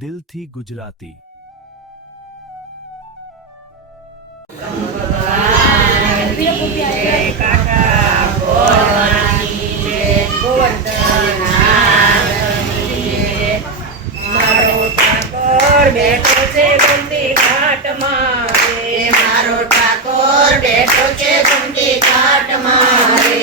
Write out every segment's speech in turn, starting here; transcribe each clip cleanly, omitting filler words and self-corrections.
દિલથી ગુજરાતી। બેઠો છે ગમતી ઘાટમાં રે, મારો ઠાકોર બેઠો છે ગમતી ઘાટમાં રે,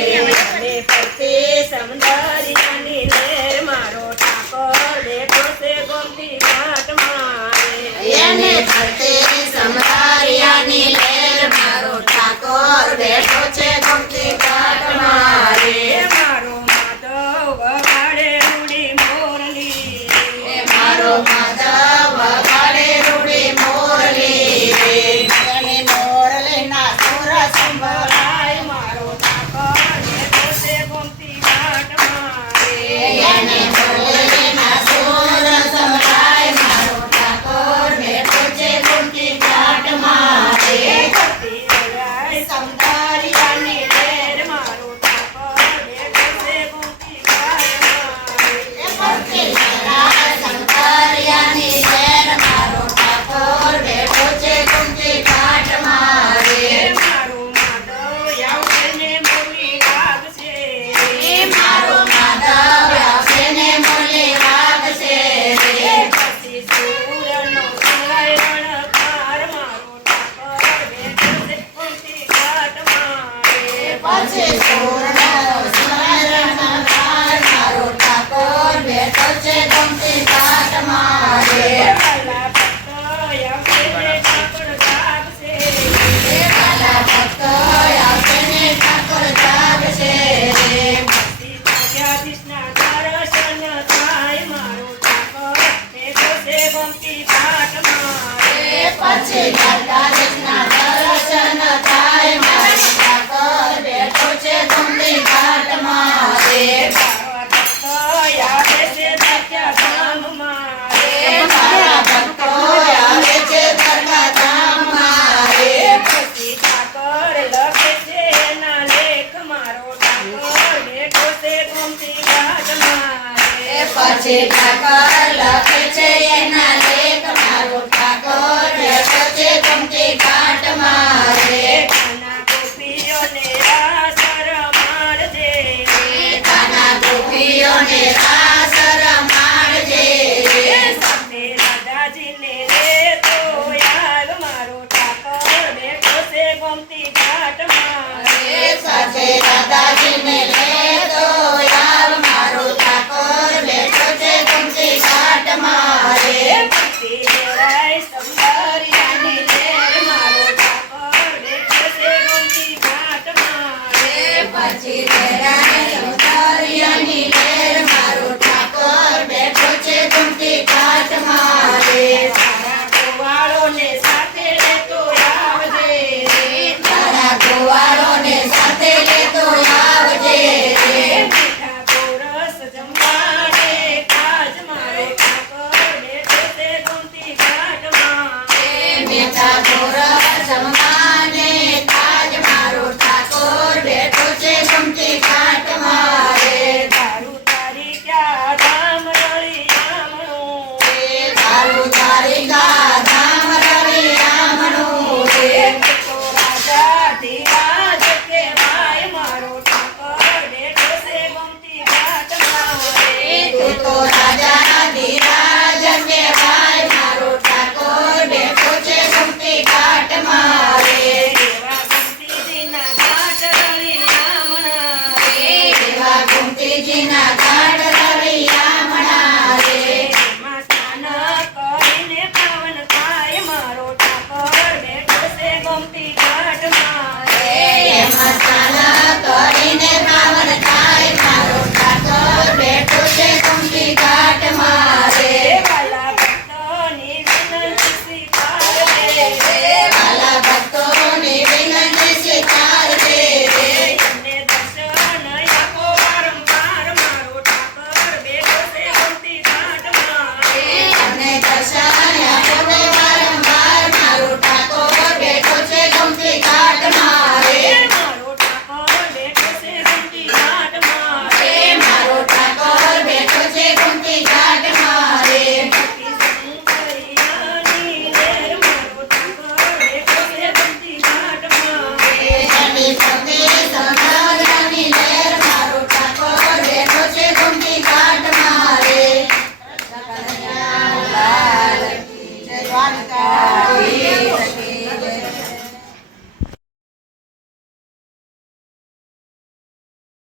અને ફરતી સમંદરિયાની લહેર મારો ઠાકોર બેઠો છે ગમતી ઘાટમાં રે, એને ફરતી સમંદરિયાની લહેર મારો ઠાકોર બેઠો છે ગમતી ઘાટમાં રે, મારો માધવ વગાડે રૂડી મોરલી, મારો માધવ વગાડે રૂડી મોરલી રે, અને મોરલીના સુર સંભળાય મારો ઠાકોર બેઠો છે ગમતી ઘાટમાં રે, અને મોરલીના સુર સંભળાય મારો ઠાકોર બેઠો છે ગમતી ઘાટમાં રે, ફરતી જાય સમંદરિયાની લહેર મારો ઠાકોર બેઠો છે ગમતી ઘાટમાં રે, ફરતી જાય સમંદરિયાની લહેર મારો ઠાકોર બેઠો છે ગમતી ઘાટમાં રે, મારો માધવ આવશે ને મુરલી વાગશે રે, મારો માધવ આવશે ને મુરલી વાગશે રે, પછી સૂરનો સંગાય રણકાર મારો ઠાકોર બેઠો છે ગમતી ઘાટમાં રે, પછી સૂરનો સંગાય રણકાર મારો ઠાકોર બેઠો છે ગમતી ઘાટમાં રે, વાલા ભક્તો આવશે ને ઠાકોર જાગશે રે, વાલા ભક્તો આવશે ને ઠાકોર જાગશે રે, ભક્તિ ભાગ્યાધીશના દર્શન થાય મારો ઠાકોર બેઠો છે ગમતી ઘાટમાં રે, પછી દ્વારકાધીશના દર્શન થાય મારો ઠાકોર બેઠો છે ગમતી ઘાટમાં રે, મારા ભક્તો આવે છે દ્વારકા ધામમાં રે, મારા ભક્તો આવે છે દ્વારકા ધામમાં રે, પછી ઠાકોર લખે છે એના લેખ મારો ઠાકોર બેઠો છે ગમતી ઘાટમાં રે, પછી ઠાકોર લખે છે એના લેખ મારો ઠાકોર બેઠો છે ગમતી ઘાટમાં રે, કાના ગોપીઓને રાસ રમાડજે રે, કાના ગોપીઓને રાસ રમાડજે રે, સાથે રાધાજીને લેતો યાર મારો ઠાકોર બેઠો છે ગમતી ઘાટમાં રે, સાથે રાધાજીને લેતો યાર મારો ઠાકોર બેઠો છે ગમતી ઘાટમાં રે, ભક્તિ દેવાય સમંદરિયાની લહેર મારો ઠાકોર બેઠો છે ગમતી ઘાટમાં રે, પછી દેવાય સમંદરિયાની લહેર મારો ઠાકોર બેઠો છે ગમતી ઘાટમાં રે, તારા ગોવાળોને સાથે લેતો આવજે રે, તારા ગોવાળોને સાથે લેતો આવજે રે, મીઠા ગોરસ જમવાને કાજ મારો ઠાકોર બેઠો છે ગમતી ઘાટમાં રે, મીઠા ગોરસ જમવાને કાજ મારો ઠાકોર બેઠો છે ગમતી ઘાટમાં રે, તારું તારી ક્યાં ધામ રળિયામણું રે, તારું તારી ક્યાં ધામ રળિયામણું રે, તો રાજા ધીરાજ કહેવાય મારો ઠાકોર બેઠો છે ગમતી ઘાટમાં રે, તું તો રાજા ધીરાજ કહેવાય મારો ઠાકોર બેઠો છે ગમતી ઘાટમાં રે, એવા ગમતીજીના ઘાટ રળિયામણા રે, એવા ગમતીજીના ઘાટ રળિયામણા રે, એમાં સ્નાન કરીને પાવન સપનાની